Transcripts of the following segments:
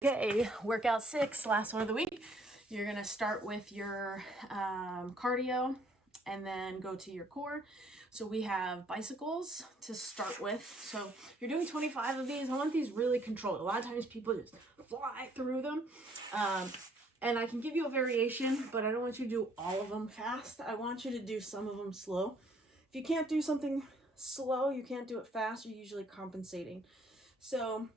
Okay, workout 6, last one of the week. You're gonna start with your cardio and then go to your core. So we have bicycles to start with. So you're doing 25 of these. I want these really controlled. A lot of times people just fly through them. And I can give you a variation, but I don't want you to do all of them fast. I want you to do some of them slow. If you can't do something slow, you can't do it fast, you're usually compensating. So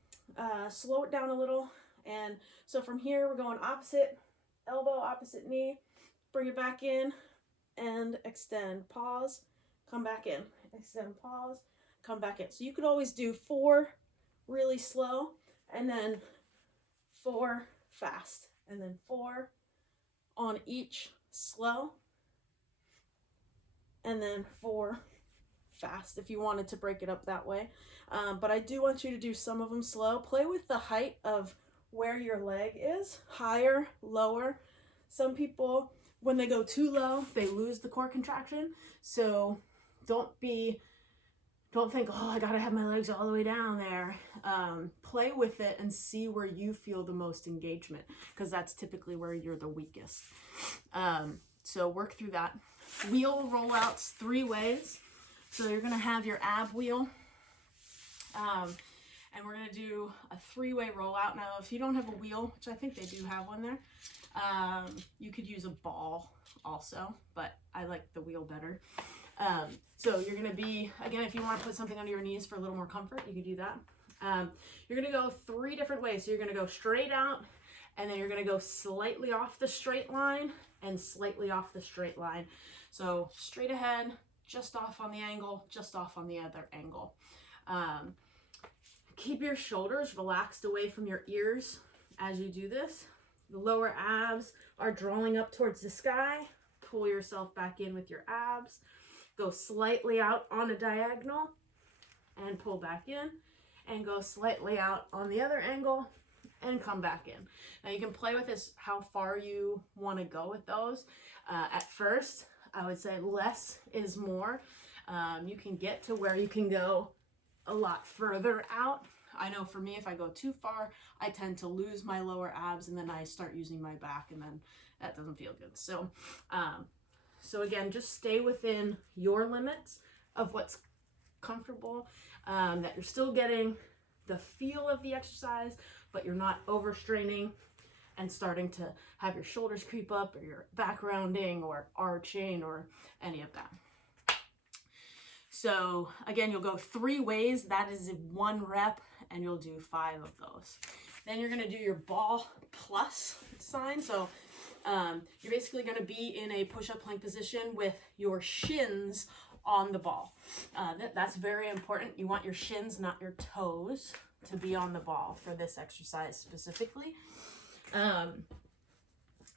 slow it down a little. And so from here, we're going opposite elbow, opposite knee, bring it back in and extend, pause, come back in, extend, pause, come back in. So you could always do 4 really slow and then 4 fast and then 4 on each slow and then 4 fast if you wanted to break it up that way. But I do want you to do some of them slow. Play with the height of where your leg is, higher, lower. Some people, when they go too low, they lose the core contraction. So don't think, oh, I gotta have my legs all the way down there. Play with it and see where you feel the most engagement, because that's typically where you're the weakest. So work through that. Wheel rollouts 3 ways. So you're gonna have your ab wheel. And we're going to do a 3-way rollout. Now, if you don't have a wheel, which I think they do have one there, you could use a ball also, but I like the wheel better. So you're going to be, again, if you want to put something under your knees for a little more comfort, you can do that. You're going to go 3 different ways. So you're going to go straight out, and then you're going to go slightly off the straight line and slightly off the straight line. So straight ahead, just off on the angle, just off on the other angle. Keep your shoulders relaxed away from your ears as you do this. The lower abs are drawing up towards the sky. Pull yourself back in with your abs. Go slightly out on a diagonal and pull back in. And go slightly out on the other angle and come back in. Now you can play with this how far you want to go with those. At first, I would say less is more. You can get to where you can go a lot further out. I know for me, if I go too far, I tend to lose my lower abs and then I start using my back, and then that doesn't feel good. So, so again, just stay within your limits of what's comfortable, that you're still getting the feel of the exercise, but you're not overstraining and starting to have your shoulders creep up or your back rounding or arching or any of that. So again, you'll go 3 ways. That is 1 rep, and you'll do 5 of those. Then you're going to do your ball plus sign. So you're basically going to be in a push-up plank position with your shins on the ball. That's very important. You want your shins, not your toes, to be on the ball for this exercise specifically.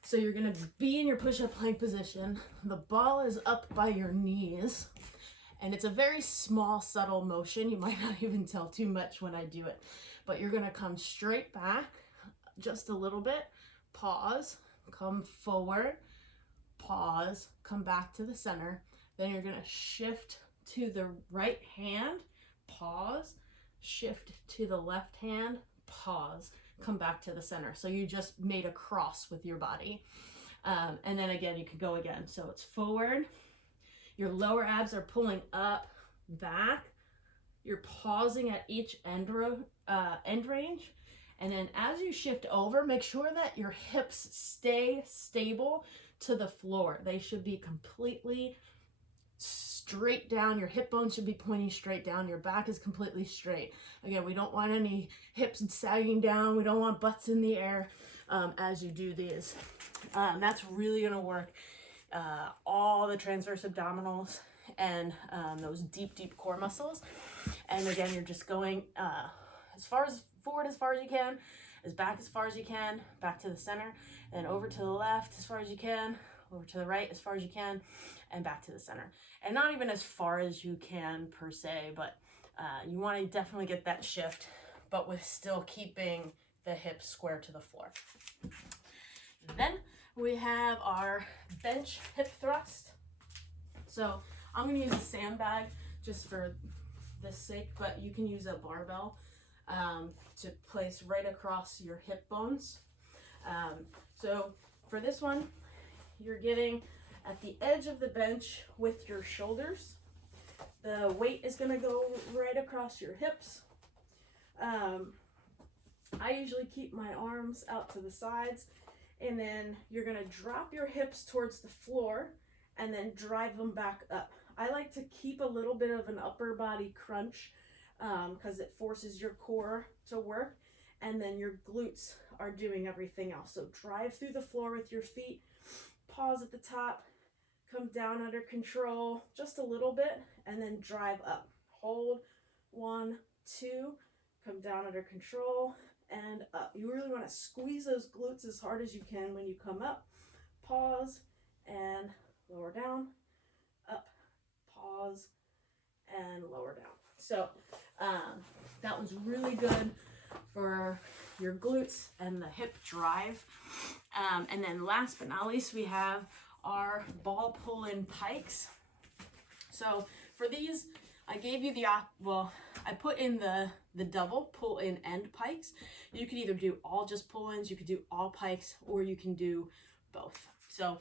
So you're going to be in your push-up plank position. The ball is up by your knees. And it's a very small, subtle motion. You might not even tell too much when I do it. But you're going to come straight back just a little bit. Pause. Come forward. Pause. Come back to the center. Then you're going to shift to the right hand. Pause. Shift to the left hand. Pause. Come back to the center. So you just made a cross with your body. And then again, you can go again. So it's forward. Your lower abs are pulling up, back. You're pausing at each end range. And then as you shift over, make sure that your hips stay stable to the floor. They should be completely straight down. Your hip bones should be pointing straight down. Your back is completely straight. Again, we don't want any hips sagging down. We don't want butts in the air as you do these. That's really going to work all the transverse abdominals and those deep core muscles. And again, you're just going as far as forward as far as you can, as back as far as you can, back to the center, and over to the left as far as you can, over to the right as far as you can, and back to the center. And not even as far as you can per se, but you want to definitely get that shift, but with still keeping the hips square to the floor. And then we have our bench hip thrust. So I'm going to use a sandbag just for this sake, but you can use a barbell to place right across your hip bones. So for this one, you're getting at the edge of the bench with your shoulders. The weight is going to go right across your hips. I usually keep my arms out to the sides, and then you're going to drop your hips towards the floor and then drive them back up. I like to keep a little bit of an upper body crunch because it forces your core to work, and then your glutes are doing everything else. So drive through the floor with your feet, pause at the top, come down under control just a little bit, and then drive up. Hold, 1, 2, come down under control, and up. You really want to squeeze those glutes as hard as you can when you come up. Pause, and lower down, up, pause, and lower down. So that was really good for your glutes and the hip drive. And then last but not least, we have our ball pull-in pikes. So for these, I gave you the, I put in the double pull-in and pikes. You could either do all just pull-ins, you could do all pikes, or you can do both. So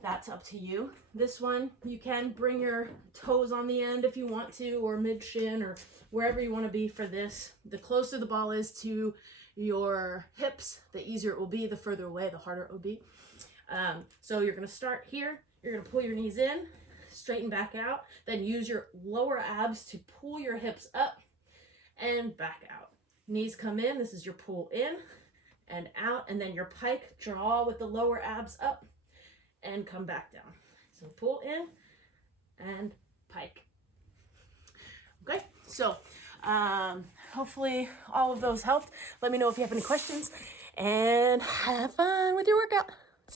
that's up to you. This one, you can bring your toes on the end if you want to, or mid-shin, or wherever you want to be for this. The closer the ball is to your hips, the easier it will be. The further away, the harder it will be. So you're going to start here. You're going to pull your knees in, straighten back out, then use your lower abs to pull your hips up and back out. Knees come in. This is your pull in and out, and then your pike, draw with the lower abs up and come back down. So pull in and pike. Okay, so hopefully all of those helped. Let me know if you have any questions, and have fun with your workout.